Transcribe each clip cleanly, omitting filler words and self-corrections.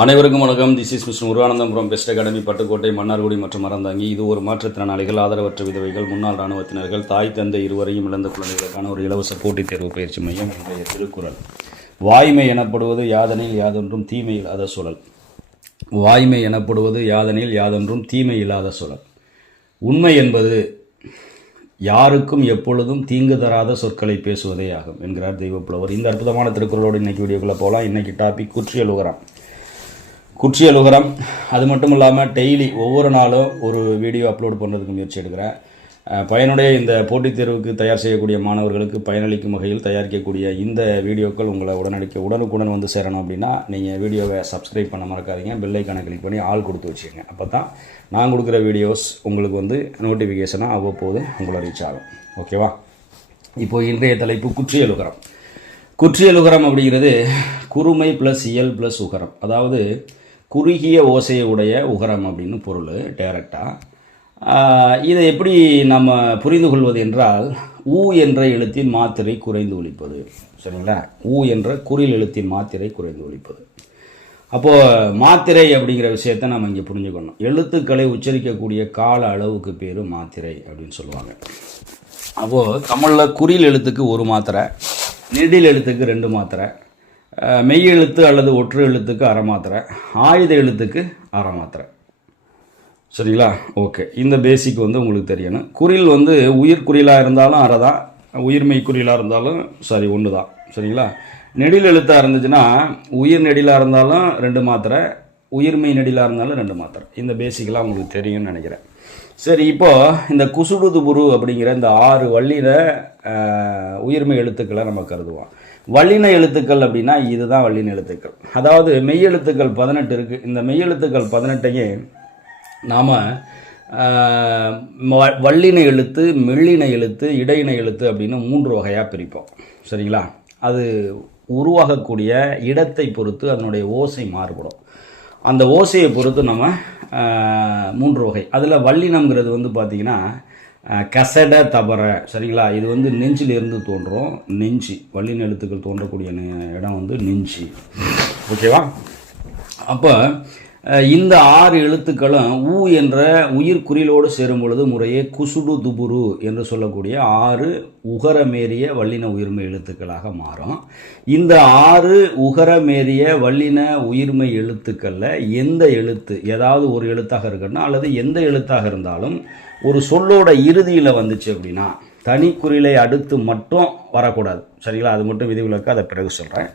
அனைவருக்கும் வணக்கம். This is mister Muruganandam from best academy, Pattukkottai, Mannargudi மற்றும் மறந்தாங்கி. இது ஒரு மாற்றுத்திறனாளிகள், ஆதரவற்ற விதவைகள், முன்னாள் இராணுவத்தினர்கள், தாய் தந்தை இருவரையும் இழந்த குழந்தைகளுக்கான ஒரு இலவச போட்டித் தேர்வு பயிற்சி மையம். இன்றைய திருக்குறள். வாய்மை எனப்படுவது யாதெனில் யாதொன்றும் தீமை இல்லாத சூழல். வாய்மை எனப்படுவது யாதெனில் யாதொன்றும் தீமை இல்லாத சூழல். உண்மை என்பது யாருக்கும் எப்பொழுதும் தீங்கு தராத சொற்களை பேசுவதே ஆகும் என்கிறார் தெய்வப்புலவர். இந்த அற்புதமான திருக்குறளோடு இன்னைக்கு வீடியோக்குள்ளே போகலாம். இன்னைக்கு டாபிக் குற்றியலுகரம். அது மட்டும் இல்லாமல் டெய்லி ஒவ்வொரு நாளும் ஒரு வீடியோ அப்லோட் பண்ணுறதுக்கு முயற்சி எடுக்கிறேன். பயனுடைய இந்த போட்டித் தேர்வுக்கு தயார் செய்யக்கூடிய மாணவர்களுக்கு பயனளிக்கும் வகையில் தயாரிக்கக்கூடிய இந்த வீடியோக்கள் உங்களை உடனுக்குடன் வந்து சேரணும் அப்படின்னா நீங்கள் வீடியோவை சப்ஸ்கிரைப் பண்ண மறக்காதீங்க. பெல் ஐக்கானை கிளிக் பண்ணி ஆல் கொடுத்து வச்சுக்கோங்க. அப்போ தான் நான் கொடுக்குற வீடியோஸ் உங்களுக்கு வந்து நோட்டிஃபிகேஷனாக அவ்வப்போது உங்களை ரீச் ஆகும். ஓகேவா? இப்போது இன்றைய தலைப்பு குற்றியலுகரம் அப்படிங்கிறது குறுமை ப்ளஸ் இயல் ப்ளஸ் உகரம். அதாவது குறுகிய ஓசையை உடைய உகரம் அப்படின்னு பொருள் டைரக்டாக. இதை எப்படி நம்ம புரிந்து கொள்வது என்றால், ஊ என்ற எழுத்தின் மாத்திரை குறைந்து ஒலிப்பது. சரிங்களா? ஊ என்ற குறில் எழுத்தின் மாத்திரை குறைந்து ஒலிப்பது. அப்போது மாத்திரை அப்படிங்கிற விஷயத்தை நம்ம இங்கே புரிஞ்சுக்கணும். எழுத்துக்களை உச்சரிக்கக்கூடிய கால அளவுக்கு பேர் மாத்திரை அப்படின்னு சொல்லுவாங்க. அப்போது தமிழில் குறில் எழுத்துக்கு ஒரு மாத்திரை, நெடில் எழுத்துக்கு 2 மாத்திரை, மெய் எழுத்து அல்லது ஒற்று எழுத்துக்கு அரை மாத்திரை, ஆயுத எழுத்துக்கு அரை மாத்திரை. சரிங்களா? ஓகே. இந்த பேசிக் வந்து உங்களுக்கு தெரியணும். குறில் வந்து உயிர் குறிலாக இருந்தாலும் அரை தான், உயிர்மெய் குறிலாக இருந்தாலும் ஒன்று தான். சரிங்களா? நெடில் எழுத்தாக இருந்துச்சுன்னா உயிர் நெடிலாக இருந்தாலும் 2 மாத்திரை, உயிர்மெய் நெடிலாக இருந்தாலும் 2 மாத்திரை. இந்த பேசிக்கெலாம் உங்களுக்கு தெரியும்னு நினைக்கிறேன். சரி, இப்போது இந்த குசுடுதுபுரு அப்படிங்கிற இந்த 6 வல்லின உயிர்மெய் எழுத்துக்களை நம்ம கருதுவோம். வல்லின எழுத்துக்கள் அப்படின்னா இதுதான் வல்லின எழுத்துக்கள். அதாவது மெய் எழுத்துக்கள் 18 இருக்குது. இந்த மெய் எழுத்துக்கள் 18ஐயே நாம் வல்லின எழுத்து, மெல்லின எழுத்து, இடையின எழுத்து அப்படின்னு 3 வகையாக பிரிப்போம். சரிங்களா? அது உருவாகக்கூடிய இடத்தை பொறுத்து அதனுடைய ஓசை மாறுபடும். அந்த ஓசையை பொறுத்து நம்ம 3 வகை. அதில் வல்லினம்ங்கிறது வந்து பார்த்திங்கன்னா கசட தபர. சரிங்களா? இது வந்து நெஞ்சிலிருந்து தோன்றும். நெஞ்சு வல்லின எழுத்துக்கள் தோன்றக்கூடிய இடம் வந்து நெஞ்சு. ஓகேவா? அப்போ இந்த 6 எழுத்துக்களும் ஊ என்ற உயிர் குறிலோடு சேரும் பொழுது முறையே குசுடு துபுரு என்று சொல்லக்கூடிய 6 உகரமேறிய வல்லின உயிர்மை எழுத்துக்களாக மாறும். இந்த 6 உகரமேறிய வல்லின உயிர்மை எழுத்துக்களில் எந்த எழுத்து, ஏதாவது ஒரு எழுத்தாக இருக்கணும் அல்லது எந்த எழுத்தாக இருந்தாலும் ஒரு சொல்லோட இறுதியில் வந்துச்சு அப்படின்னா தனி குறிலை அடுத்து மட்டும் வரக்கூடாது. சரிங்களா? அது மட்டும் விதிவிலக்கு, அதை பிறகு சொல்கிறேன்.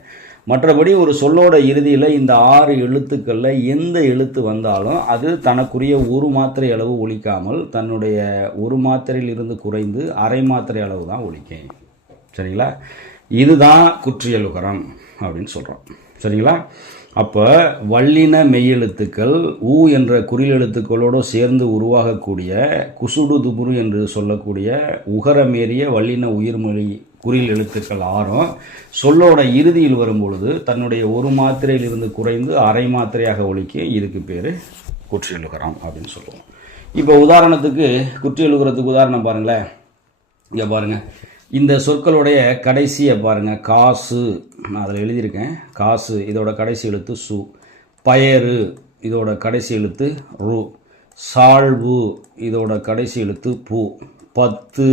மற்றபடி ஒரு சொல்லோட இறுதியில் இந்த 6 எழுத்துக்களில் எந்த எழுத்து வந்தாலும் அது தனக்குரிய ஒரு மாத்திரை அளவு ஒலிக்காமல் தன்னுடைய ஒரு மாத்திரையில் இருந்து குறைந்து அரை மாத்திரை அளவு தான் ஒலிக்கும். சரிங்களா? இதுதான் குற்றியலுகரம் அப்படின்னு சொல்கிறோம். சரிங்களா? அப்போ வல்லின மெய்யெழுத்துக்கள் ஊ என்ற குறில் எழுத்துக்களோடு சேர்ந்து உருவாகக்கூடிய குசுடு துபுரு என்று சொல்லக்கூடிய உகரமேறிய வல்லின உயிர்மொழி குறில் எழுத்துக்கள் 6 சொல்லோட இறுதியில் வரும்பொழுது தன்னுடைய ஒரு மாத்திரையில் இருந்து குறைந்து அரை மாத்திரையாக ஒலிக்க இதுக்கு பேர் குற்றியலுகரம் அப்படின்னு சொல்லுவோம். இப்போ உதாரணத்துக்கு குற்றியலுகரத்துக்கு உதாரணம் பாருங்களேன். இங்கே பாருங்கள், இந்த சொற்களுடைய கடைசியை பாருங்கள். காசு, நான் அதில் எழுதியிருக்கேன் காசு, இதோட கடைசி எழுத்து சு. பயறு, இதோட கடைசி எழுத்து ரு. சால்வு, இதோட கடைசி எழுத்து பூ. 10,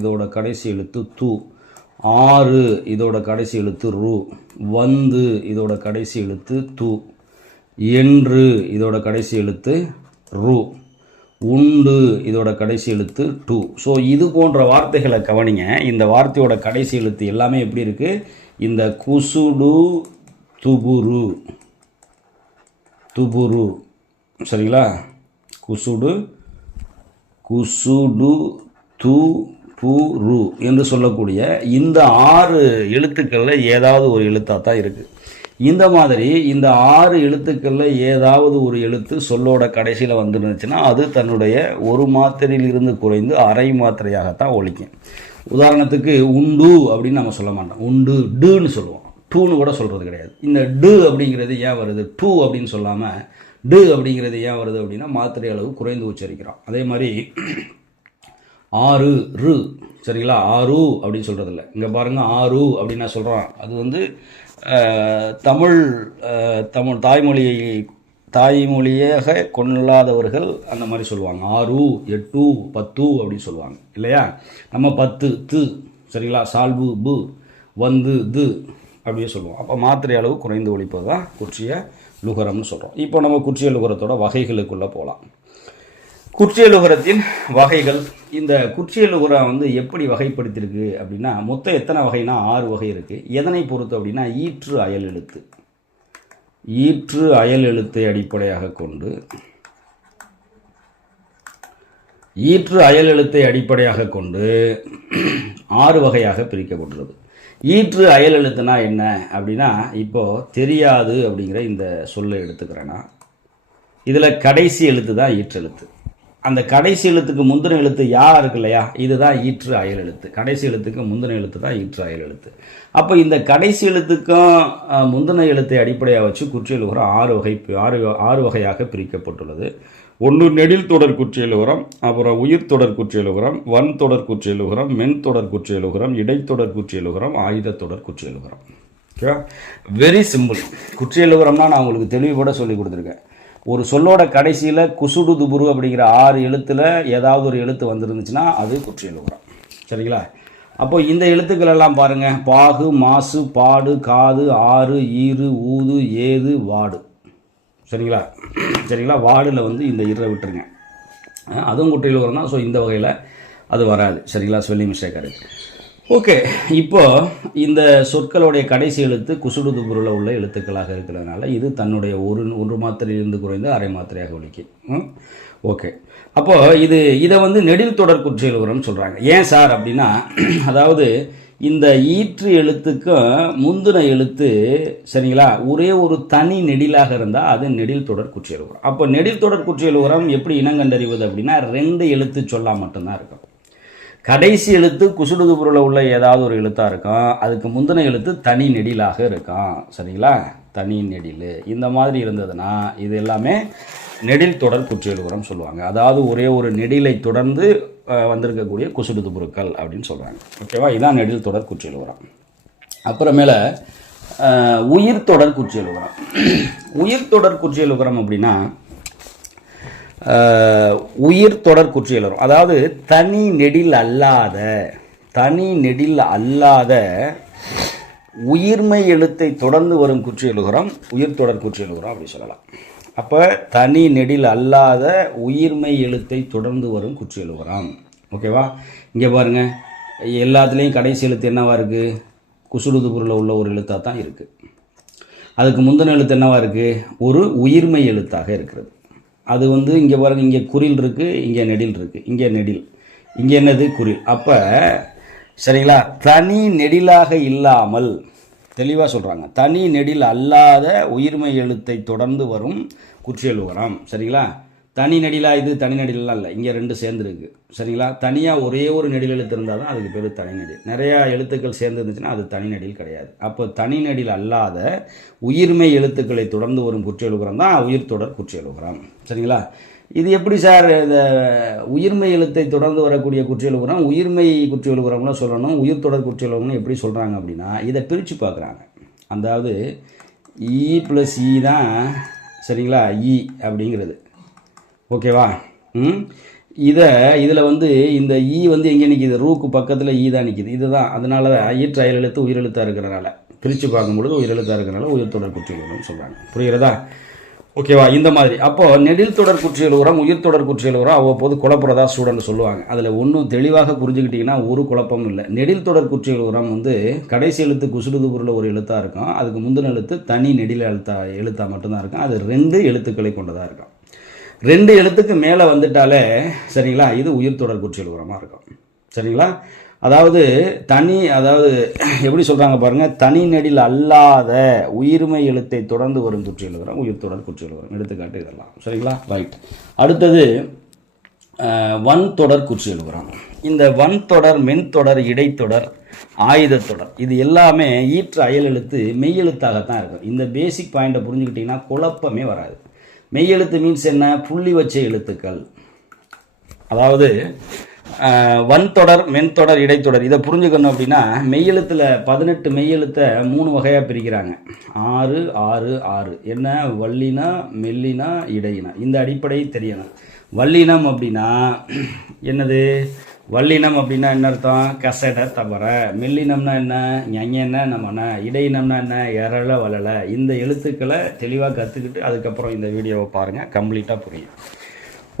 இதோட கடைசி எழுத்து து. 6, இதோட கடைசி எழுத்து ரு. வந்து, இதோட கடைசி எழுத்து து. என்று, இதோட கடைசி எழுத்து ரு. உண்டு, இதோட கடைசி எழுத்து டு. ஸோ இது போன்ற வார்த்தைகளை கவனிங்க. இந்த வார்த்தையோட கடைசி எழுத்து எல்லாமே எப்படி இருக்குது? இந்த குசுடு துபுரு, துபுரு. சரிங்களா? குசுடு து பு ரு என்று சொல்லக்கூடிய இந்த 6 எழுத்துக்களில் ஏதாவது ஒரு எழுத்தாக தான் இருக்குது. இந்த மாதிரி இந்த 6 எழுத்துக்களில் ஏதாவது ஒரு எழுத்து சொல்லோட கடைசியில் வந்துருந்துச்சுன்னா அது தன்னுடைய ஒரு மாத்திரையில் இருந்து குறைந்து அரை மாத்திரையாகத்தான் ஒலிக்கும். உதாரணத்துக்கு உண்டு அப்படின்னு நம்ம சொல்ல மாட்டோம். உண்டு டுன்னு சொல்லுவோம். டூன்னு கூட சொல்கிறது கிடையாது. இந்த டு அப்படிங்கிறது ஏன் வருது? டூ அப்படின்னு சொல்லாமல் டு அப்படிங்கிறது ஏன் வருது அப்படின்னா மாத்திரை அளவு குறைந்து உச்சரிக்கிறோம். அதே மாதிரி 6 ரு. சரிங்களா? 6 அப்படின்னு சொல்கிறதில்ல. இங்கே பாருங்கள், 6 அப்படின்னு நான் சொல்கிறோம். அது வந்து தமிழ் தாய்மொழியாக கொள்ளாதவர்கள் அந்த மாதிரி சொல்லுவாங்க. 6, 8, 10 அப்படின்னு சொல்லுவாங்க இல்லையா. நம்ம 10 து, சரிங்களா, சால்பு பு, வந்து து அப்படியே சொல்லுவோம். அப்போ மாத்திரை அளவு குறைந்து ஒழிப்பது தான் குற்றிய லுகரம்னு சொல்கிறோம். இப்போ நம்ம குற்றிய லுகரத்தோட வகைகளுக்குள்ளே போகலாம். குற்றிய லுகரத்தின் வகைகள். இந்த குற்றிய லுகரம் வந்து எப்படி வகைப்படுத்தியிருக்கு அப்படின்னா, மொத்தம் எத்தனை வகைனா 6 வகை இருக்குது. எதனை பொறுத்து அப்படின்னா, ஈற்று அயல் எழுத்து, ஈற்று அயல் எழுத்தை அடிப்படையாக கொண்டு, ஈற்று அயல் எழுத்தை அடிப்படையாக கொண்டு 6 வகையாக பிரிக்கப்பட்டுள்ளது. ஈற்று அயல் எழுத்துனா என்ன அப்படின்னா, இப்போ தெரியாது அப்படிங்கிற இந்த சொல்லை எடுத்துக்கிறேன்னா, இதில் கடைசி எழுத்து தான் ஈற்றெழுத்து. அந்த கடைசி எழுத்துக்கு முந்தின எழுத்து யார் இருக்கு இல்லையா, இதுதான் ஈற்று அயல் எழுத்து. கடைசி எழுத்துக்கு முந்தின எழுத்து தான் ஈற்று அயல் எழுத்து. அப்போ இந்த கடைசி எழுத்துக்கும் முந்தின எழுத்தை அடிப்படையாக வச்சு குற்றிய லுகரம் 6 வகையாக பிரிக்கப்பட்டுள்ளது. ஒன்று நெடில் தொடர் குற்றிய லுகரம், அப்புறம் உயிர் தொடர் குற்றிய லுகரம், வன் தொடர் குற்றிய லுகரம், மென் தொடர் குற்றிய லுகரம், இடைத்தொடர் குற்றிய லுகரம், ஆயுத தொடர் குற்றிய லுகரம். ஓகேவா, வெரி சிம்பிள். குற்றிய லுகரம்னா நான் உங்களுக்கு தெளிவுபட சொல்லி கொடுத்துருக்கேன். ஒரு சொல்லோட கடைசியில் குசுடு துபுரு அப்படிங்கிற 6 எழுத்தில் ஏதாவது ஒரு எழுத்து வந்துருந்துச்சுன்னா அது குற்றிய லுகரம். சரிங்களா. அப்போ இந்த எழுத்துக்கள் எல்லாம் பாருங்கள், பாகு, மாசு, பாடு, காது, ஆறு, ஈறு, ஊது, ஏது, வாடு. சரிங்களா. வாடில் வந்து இந்த இறை விட்டுருங்க, அதுவும் குற்றிய லுகரம் தான். ஸோ இந்த வகையில் அது வராது. சரிங்களா, சொல்லி மிஸ்டேக்காக இருக்குது. ஓகே, இப்போ இந்த சொற்களுடைய கடைசி எழுத்து குசுடு துபுருல உள்ள எழுத்துக்களாக இருக்கிறதுனால இது தன்னுடைய ஒரு மாத்திரையிலிருந்து குறைந்து அரை மாத்திரையாக ஒலிக்கும். ஓகே, அப்போ இதை வந்து நெடில் தொடர் குற்றிய லுகரம்னு சொல்கிறாங்க. ஏன் சார் அப்படின்னா, அதாவது இந்த ஈற்று எழுத்துக்கும் முந்தின எழுத்து, சரிங்களா, ஒரே ஒரு தனி நெடிலாக இருந்தால் அது நெடில் தொடர் குற்றிய லுகரம். அப்போ நெடில் தொடர் குற்றிய லுகரம் எப்படி இனங்கண்டறிவது அப்படின்னா, 2 எழுத்து சொல்லா மட்டும்தான் இருக்கும். கடைசி எழுத்து குசுடு துபுருல உள்ள ஏதாவது ஒரு எழுத்தாக இருக்கும், அதுக்கு முந்தின எழுத்து தனி நெடிலாக இருக்கும். சரிங்களா, தனி நெடில் இந்த மாதிரி இருந்ததுன்னா இது எல்லாமே நெடில் தொடர் குற்றிய லுகரம் சொல்லுவாங்க. அதாவது ஒரே ஒரு நெடிலை தொடர்ந்து வந்திருக்கக்கூடிய குசுடு துபுருக்கள் அப்படின்னு சொல்கிறாங்க. ஓகேவா, இதான் நெடில் தொடர் குற்றிய லுகரம். அப்புறமேல உயிர் தொடர் குற்றிய லுகரம். உயிர் தொடர் குற்றிய லுகரம் அப்படின்னா, உயிர் தொடர் குற்றிய லுகரம் அதாவது தனி நெடில் அல்லாத உயிர்மை எழுத்தை தொடர்ந்து வரும் குற்றிய லுகரம் உயிர் தொடர் குற்றிய லுகரம் அப்படி சொல்லலாம். அப்போ தனி நெடில் அல்லாத உயிர்மை எழுத்தை தொடர்ந்து வரும் குற்றிய லுகரம். ஓகேவா, இங்கே பாருங்கள், எல்லாத்துலேயும் கடைசி எழுத்து என்னவா இருக்குது, குசுடு துபுருல உள்ள ஒரு எழுத்தாக தான் இருக்குது. அதுக்கு முந்தின எழுத்து என்னவா இருக்குது, ஒரு உயிர்மை எழுத்தாக இருக்கிறது. அது வந்து இங்கே பாருங்கள், இங்கே குறில் இருக்குது, இங்கே நெடில் இருக்குது, இங்கே நெடில், இங்கே என்னது குறில். அப்போ சரிங்களா, தனி நெடிலாக இல்லாமல் தெளிவாக சொல்கிறாங்க, தனி நெடில் அல்லாத உயிர்மை எழுத்தை தொடர்ந்து வரும் குற்றிய லுகரம். சரிங்களா, தனி நெடிலாக இது தனி நெடிலாம் இல்லை, இங்கே 2 சேர்ந்துருக்கு. சரிங்களா, தனியாக ஒரே ஒரு நெடில் எழுத்து இருந்தால் தான் அதுக்கு பேர் தனி நெடில். நிறையா எழுத்துக்கள் சேர்ந்து இருந்துச்சுன்னா அது தனி நெடில் கிடையாது. அப்போ தனி நெடில் அல்லாத உயிர்மை எழுத்துக்களை தொடர்ந்து வரும் குற்றிய லுகரம் தான் உயிர் தொடர் குற்றிய லுகரம். சரிங்களா, இது எப்படி சார் இந்த உயிர்மை எழுத்தை தொடர்ந்து வரக்கூடிய குற்றிய லுகரம் உயிர்மை குற்றிய லுகரம்னு சொல்லணும், உயிர் தொடர் குற்றிய லுகரம்னு எப்படி சொல்கிறாங்க அப்படின்னா, இதை பிரித்து பார்க்குறாங்க. அதாவது இ + இ தான், சரிங்களா, இ அப்படிங்கிறது. ஓகேவா, இதில் வந்து இந்த ஈ வந்து எங்கே நிற்கிது, ரூக்கு பக்கத்தில் ஈ தான் நிற்கிது. இதுதான், அதனால தான் ஈற்று அயல் எழுத்து உயிரெழுத்தாக இருக்கிறனால பிரித்து பார்க்கும்பொழுது உயிரெழுத்தாக இருக்கிறனால உயிர் தொடர் குற்றிய லுகரம்னு சொல்கிறாங்க. புரிகிறதா? ஓகேவா, இந்த மாதிரி. அப்போது நெடில் தொடர் குற்றிய லுகரம் உயிர் தொடர் குற்றிய லுகரம் அவ்வப்போது குழப்பறதா ஸ்டூடெண்ட் சொல்லுவாங்க. அதில் ஒன்றும் தெளிவாக புரிஞ்சுக்கிட்டிங்கன்னா ஒரு குழப்பமும் இல்லை. நெடில் தொடர் குற்றிய லுகரம் வந்து கடைசி எழுத்து குசுடு துபுருல ஒரு எழுத்தாக இருக்கும், அதுக்கு முந்தின எழுத்து தனி நெடில் எழுத்தாக மட்டும்தான் இருக்கும். அது 2 எழுத்துக்களை கொண்டதாக இருக்கும். 2 எழுத்துக்கு மேலே வந்துட்டாலே சரிங்களா, இது உயிர் தொடர் குற்றிய லுகரமாக இருக்கும். சரிங்களா, அதாவது எப்படி சொல்கிறாங்க பாருங்கள், தனி நெடில் அல்லாத உயிர்மை எழுத்தை தொடர்ந்து வரும் குற்றிய லுகரம் உயிர் தொடர் குற்றிய லுகரம். எடுத்துக்காட்டு இதெல்லாம். சரிங்களா, ரைட். அடுத்தது வன் தொடர் குற்றிய லுகரம். இந்த வன் தொடர், மென் தொடர், இடைத்தொடர், ஆயுத தொடர் இது எல்லாமே ஈற்று அயல் எழுத்து மெய்யெழுத்தாகத்தான் இருக்கும். இந்த பேசிக் பாயிண்ட்டை புரிஞ்சுக்கிட்டிங்கன்னா குழப்பமே வராது. மெய்யெழுத்து மீன்ஸ் என்ன, புள்ளி வச்ச எழுத்துக்கள். அதாவது வன்தொடர், மென்தொடர், இடைத்தொடர் இதை புரிஞ்சுக்கணும் அப்படின்னா மெய்யெழுத்தில் 18 மெய்யெழுத்தை 3 வகையாக பிரிக்கிறாங்க. 6 6 6 என்ன? வல்லினா, மெல்லினா, இடையினா. இந்த அடிப்படை தெரியணும். வல்லினம் அப்படின்னா என்னது? வல்லினம் அப்படின்னா என்ன அர்த்தம்? கசட தவற. மெல்லினம்னா என்ன? ஞஞன நமன. இடையினம்னா என்ன? எரள வளல. இந்த எழுத்துக்களை தெளிவாக கற்றுக்கிட்டு அதுக்கப்புறம் இந்த வீடியோவை பாருங்கள், கம்ப்ளீட்டாக புரியும்.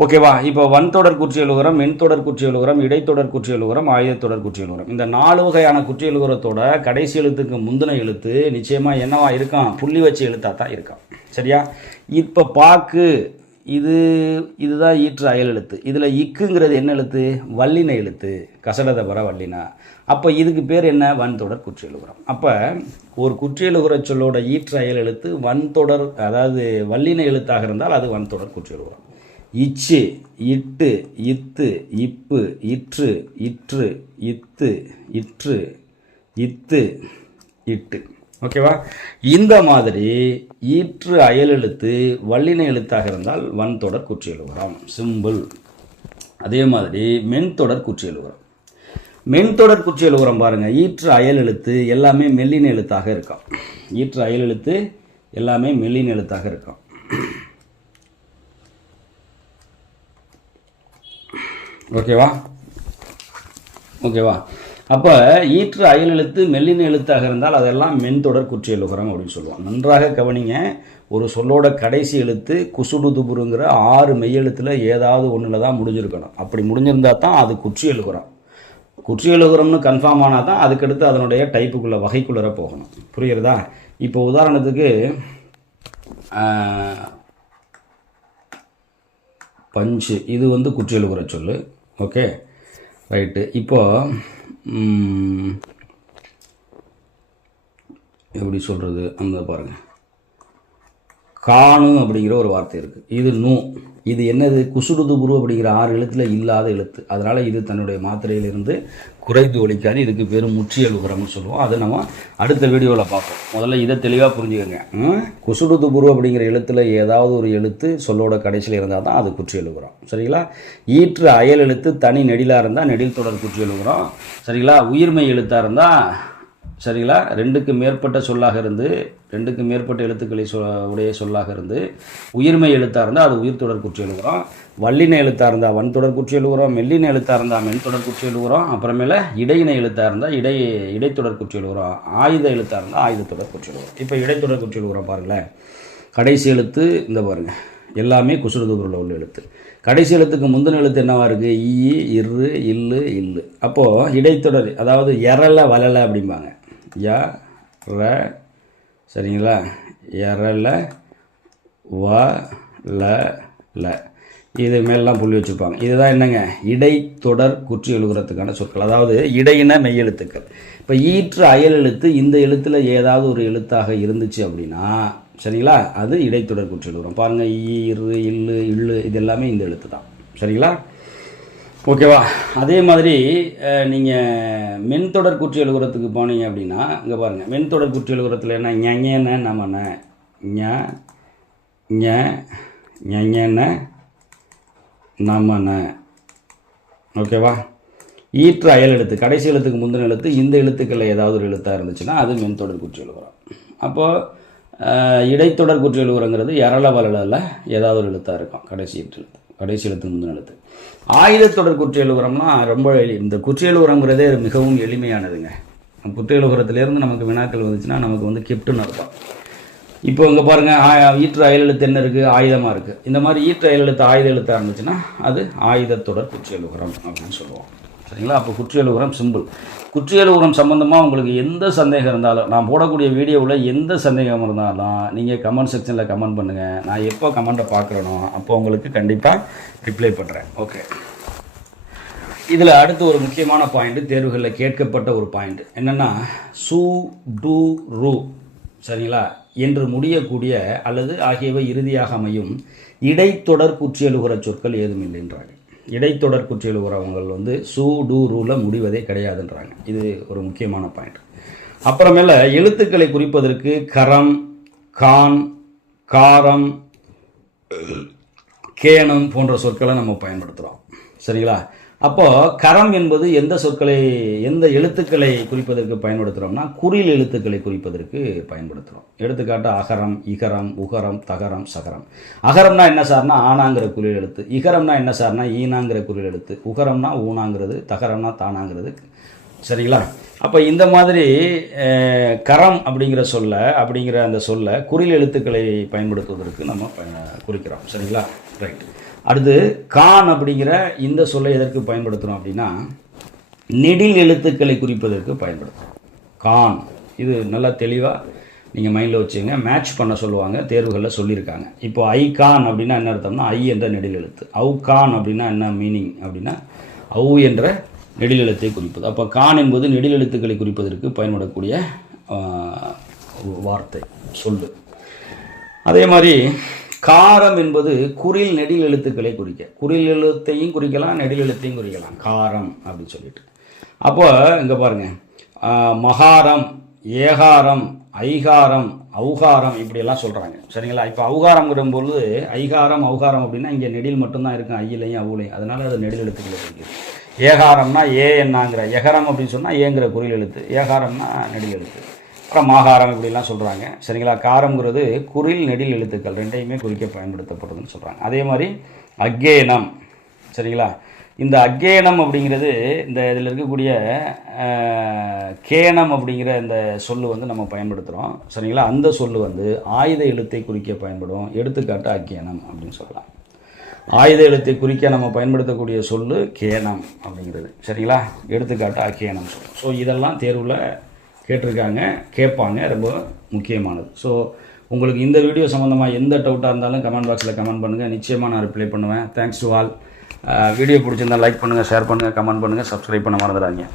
ஓகேவா? இப்போ வன்தொடர் குற்றியலுகரம், மென்தொடர் குற்றியலுகரம், இடைத்தொடர் குற்றியலுகரம், ஆயுதத்தொடர் குற்றியலுகரம். இந்த 4 வகையான குற்றியலுகரத்தோட கடைசி எழுத்துக்கு முந்தின எழுத்து நிச்சயமாக என்னவா இருக்கான்? புள்ளி வச்ச எழுத்தாக தான் இருக்கான். சரியா? இப்போ பாக்கு இதுதான் ஈற்று அயல் எழுத்து. இதில் இக்குங்கிறது என்ன எழுத்து? வல்லின எழுத்து. கசடதபர வல்லினா. அப்போ இதுக்கு பேர் என்ன? வன்தொடர் குற்றியலுகரம். அப்போ ஒரு குற்றியலுகர சொல்லோட ஈற்று அயல் எழுத்து வன்தொடர், அதாவது வல்லின எழுத்தாக இருந்தால் அது வன்தொடர் குற்றியலுகரம். இச்சு, இட்டு, இத்து, இப்பு, இற்று, இற்று, இத்து, இற்று, இத்து, இட்டு. ஓகேவா? இந்த மாதிரி ஈற்று அயல் எழுத்து வல்லின எழுத்தாக இருந்தால் வன்தொடர் குற்றியலுகரம். சிம்பிள். அதே மாதிரி மென்தொடர் குற்றியலுகரம். மென்தொடர் குற்றியலுகரம் பாருங்க, ஈற்று அயல் எழுத்து எல்லாமே மெல்லின எழுத்தாக இருக்கும். ஈற்று அயல் எழுத்து எல்லாமே மெல்லின எழுத்தாக இருக்கும். ஓகேவா? ஓகேவா? அப்போ ஈற்று அயல் எழுத்து மெல்லின எழுத்தாக இருந்தால் அதெல்லாம் மென்தொடர் குற்றியலுகரம் அப்படின்னு சொல்லுவோம். நன்றாக கவனிங்க. ஒரு சொல்லோட கடைசி எழுத்து குசுடு துபுருங்கிற 6 மெய்யெழுத்தில் ஏதாவது ஒன்றில் தான் முடிஞ்சிருக்கணும். அப்படி முடிஞ்சிருந்தா தான் அது குற்றியலுகரம். குற்றியலுகரம்னு கன்ஃபார்ம் ஆனால் தான் அதுக்கடுத்து அதனுடைய டைப்புக்குள்ளே வகைக்குள்ளே போகணும். புரியுறதா? இப்போ உதாரணத்துக்கு பஞ்சு, இது வந்து குற்றியலுகர சொல்லு. Okay, right. இப்போது எப்படி சொல்கிறது, அந்த பாருங்கள், காணு அப்படிங்கிற ஒரு வார்த்தை இருக்குது. இது நூ. இது என்னது? குசுடுதுபுரு அப்படிங்கிற 6 எழுத்தில் இல்லாத எழுத்து. அதனால் இது தன்னுடைய மாத்திரையிலிருந்து குறைந்து ஒழிக்காது. இதுக்கு பேர் முற்றியலுகரம்னு சொல்லுவோம். அதை நம்ம அடுத்த வீடியோவில் பார்ப்போம். முதல்ல இதை தெளிவாக புரிஞ்சுக்கோங்க. குசுடுதுபுரு அப்படிங்கிற எழுத்தில் ஏதாவது ஒரு எழுத்து சொல்லோட கடைசியில் இருந்தால் தான் அது குற்றியலுகரம். சரிங்களா? ஈற்று அயல் எழுத்து தனி நெடிலாக இருந்தால் நெடில் தொடர் குற்றியலுகரம். சரிங்களா? உயிர்மை எழுத்தாக இருந்தால், சரிங்களா, 2க்கு மேற்பட்ட சொல்லாக இருந்து 2க்கு மேற்பட்ட எழுத்துக்களை உடைய சொல்லாக இருந்து உயிர்மை எழுத்தாக இருந்தால் அது உயிர் தொடர் குற்றியலுகரம். வல்லின எழுத்தாக இருந்தால் வன்தொடர் குற்றியலுகரம். மெல்லின எழுத்தாக இருந்தால் மென்தொடர் குற்றியலுகரம். அப்புறமேல இடையின எழுத்தாக இருந்தால் இடைத்தொடர் குற்றியலுகரம். ஆயுத எழுத்தாக இருந்தால் ஆயுதத்தொடர் குற்றியலுகரம். இப்போ இடைத்தொடர் குற்றியலுகரம் பாருங்களேன். கடைசி எழுத்து இந்த பாருங்கள், எல்லாமே குசுடுதுபுருல உள்ள எழுத்து. கடைசி எழுத்துக்கு முந்தின எழுத்து என்னவா இருக்குது? ஈ, இரு, இல்லு, இல்லு. அப்போது இடைத்தொடர், அதாவது எரல வளல அப்படிம்பாங்க. ய ர, சரிங்களா, எரல வ ல ல, இது மேலாம் புள்ளி வச்சுருப்பாங்க. இதுதான் என்னங்க? இடைத்தொடர் குற்றியலுகரத்துக்கான சொற்கள், அதாவது இடையின மெய்யெழுத்துக்கள். இப்போ ஈற்று அயல் எழுத்து இந்த எழுத்தில் ஏதாவது ஒரு எழுத்தாக இருந்துச்சு அப்படின்னா, சரிங்களா, அது இடைத்தொடர் குற்றியலுகரம். பாருங்கள், ஈ, இரு, இல்லு, இல்லு, இது எல்லாமே இந்த எழுத்து தான். சரிங்களா? ஓகேவா? அதே மாதிரி நீங்கள் மென்தொடர் குற்றியலுகரத்துக்கு போனீங்க அப்படின்னா இங்கே பாருங்கள், மென்தொடர் குற்றியலுகரத்தில் என்ன? ஞஞன நமன, ஞஞன நமன. ஓகேவா? ஈற்று அயல் எழுத்து கடைசி எழுத்துக்கு முந்தின எழுத்து இந்த எழுத்துக்களில் ஏதாவது ஒரு எழுத்தாக இருந்துச்சுன்னா அது மென்தொடர் குற்றியலுகரம். அப்போது இடைத்தொடர் குற்றியலுகரங்கிறது எரள வளல ஏதாவது ஒரு எழுத்தாக இருக்கும். கடைசி எழுத்துக்கு முந்தின எழுத்து. ஆயுதத்தொடர் குற்றியலுகரம்னா ரொம்ப இந்த குற்றியலுகரங்கிறதே மிகவும் எளிமையானதுங்க. குற்றியலுகரத்திலேருந்து நமக்கு வினாக்கள் வந்துச்சுன்னா நமக்கு வந்து கிப்டுன்னு அர்த்தம். இப்போ இங்கே பாருங்கள், ஈற்று அயல் எழுத்து என்ன இருக்குது? ஆயுதமாக இருக்குது. இந்த மாதிரி ஈற்று அயல் எழுத்து ஆயுத எழுத்தாக இருந்துச்சுன்னா அது ஆயுதத்தொடர் குற்றியலுகரம் அப்படின்னு சொல்லுவோம். சரிங்களா? அப்போ குற்றியலுகரம் சிம்பிள். குற்றியலுகரம் சம்மந்தமாக உங்களுக்கு எந்த சந்தேகம் இருந்தாலும், நான் போடக்கூடிய வீடியோவில் எந்த சந்தேகம் இருந்தாலும் நீங்கள் கமெண்ட் செக்ஷனில் கமெண்ட் பண்ணுங்கள். நான் எப்போ கமெண்ட்டை பார்க்குறேனோ அப்போ உங்களுக்கு கண்டிப்பாக ரிப்ளை பண்ணுறேன். ஓகே, இதில் அடுத்து ஒரு முக்கியமான பாயிண்ட்டு, தேர்வுகளில் கேட்கப்பட்ட ஒரு பாயிண்ட் என்னென்னா, சு, டு, ரு, சரிங்களா, என்று முடியக்கூடிய அல்லது ஆகியவை இறுதியாக அமையும் இடைத்தொடர் குற்றியலுகர சொற்கள் ஏதும் இல்லைன்றாங்க. இடைத்தொடர் குற்றியலுகரங்கள் வந்து சு, டு, ரூல முடிவதே கிடையாதுன்றாங்க. இது ஒரு முக்கியமான பாயிண்ட். அப்புறமேல எழுத்துக்களை குறிப்பதற்கு கரம், கான், காரம், கேனம் போன்ற சொற்களை நம்ம பயன்படுத்துகிறோம். சரிங்களா? அப்போது கரம் என்பது எந்த எழுத்துக்களை குறிப்பதற்கு பயன்படுத்துகிறோம்னா குறில் எழுத்துக்களை குறிப்பதற்கு பயன்படுத்துகிறோம். எடுத்துக்காட்டு அகரம், இகரம், உகரம், தகரம், சகரம். அகரம்னா என்ன சார்னா ஆனாங்கிற குறில் எழுத்து, இகரம்னா என்ன சார்னா ஈனாங்கிற குறில் எழுத்து, உகரம்னா ஊனாங்கிறது, தகரம்னா தானாங்கிறது. சரிங்களா? அப்போ இந்த மாதிரி கரம் அப்படிங்கிற அந்த சொல்ல குறில் எழுத்துக்களை பயன்படுத்துவதற்கு நம்ம குறிக்கிறோம். சரிங்களா? ரைட். அடுத்து கான் அப்படிங்கிற இந்த சொல்லை எதற்கு பயன்படுத்துகிறோம் அப்படின்னா நெடில் எழுத்துக்களை குறிப்பதற்கு பயன்படுத்துகிறோம். கான் இது நல்லா தெளிவாக நீங்கள் மைண்டில் வச்சுங்க. மேட்ச் பண்ண சொல்லுவாங்க, தேர்வுகளில் சொல்லியிருக்காங்க. இப்போ ஐ கான் அப்படின்னா என்ன அர்த்தம்னா ஐ என்ற நெடில் எழுத்து. அவு கான் அப்படின்னா என்ன மீனிங் அப்படின்னா அவு என்ற நெடில் எழுத்தை குறிப்பது. அப்போ கான் என்பது நெடில் எழுத்துக்களை குறிப்பதற்கு பயன்படக்கூடிய வார்த்தை சொல்லு. அதே மாதிரி காரம் என்பது குறில் நெடில் எழுத்துக்களை குறிக்க, குறில் எழுத்தையும் குறிக்கலாம், நெடில் எழுத்தையும் குறிக்கலாம், காரம் அப்படின்னு சொல்லிட்டு. அப்போ இங்கே பாருங்கள், மகாரம், ஏகாரம், ஐகாரம், ஔகாரம் இப்படியெல்லாம் சொல்கிறாங்க. சரிங்களா? இப்போ ஔகாரம்ங்கிறபொழுது ஐகாரம் ஔகாரம் அப்படின்னா இங்கே நெடில் மட்டும்தான் இருக்கும், ஐயிலையும் அவுலையும், அதனால் அது நெடில் எழுத்துக்களை குறிக்கிறது. ஏகாரம்னா ஏ என்னாங்கிற, எகரம் அப்படின்னு சொன்னால் ஏங்கிற குறில் எழுத்து, ஏகாரம்னா நெடில் எழுத்து. அப்புறம் மாகாரம் இப்படிலாம் சொல்கிறாங்க. சரிங்களா? காரம்ங்கிறது குறில் நெடில் எழுத்துக்கள் ரெண்டையுமே குறிக்க பயன்படுத்தப்படுதுன்னு சொல்கிறாங்க. அதே மாதிரி அக்கேனம். சரிங்களா? இந்த அக்கேனம் அப்படிங்கிறது இந்த இதில் இருக்கக்கூடிய கேனம் அப்படிங்கிற இந்த சொல்லு நம்ம பயன்படுத்துகிறோம். சரிங்களா? அந்த சொல்லு ஆயுத எழுத்தை குறிக்க பயன்படும். எடுத்துக்காட்டு அக்கேனம் அப்படின்னு சொல்லலாம். ஆயுத எழுத்தை குறிக்க நம்ம பயன்படுத்தக்கூடிய சொல்லு கேனம் அப்படிங்கிறது. சரிங்களா? எடுத்துக்காட்டு அக்கேனம் சொல்லும். ஸோ இதெல்லாம் தேர்வில் கேட்டிருக்காங்க, கேட்பாங்க, ரொம்ப முக்கியமானது. ஸோ உங்களுக்கு இந்த வீடியோ சம்மந்தமாக எந்த டவுட்டாக இருந்தாலும் கமெண்ட் பாக்ஸில் கமெண்ட் பண்ணுங்கள், நிச்சயமாக நான் ரிப்ளை பண்ணுவேன். Thanks to all. வீடியோ பிடிச்சிருந்தால் லைக் பண்ணுங்கள், ஷேர் பண்ணுங்கள், கமெண்ட் பண்ணுங்கள், சப்ஸ்கிரைப் பண்ண மறந்துடாதீங்க.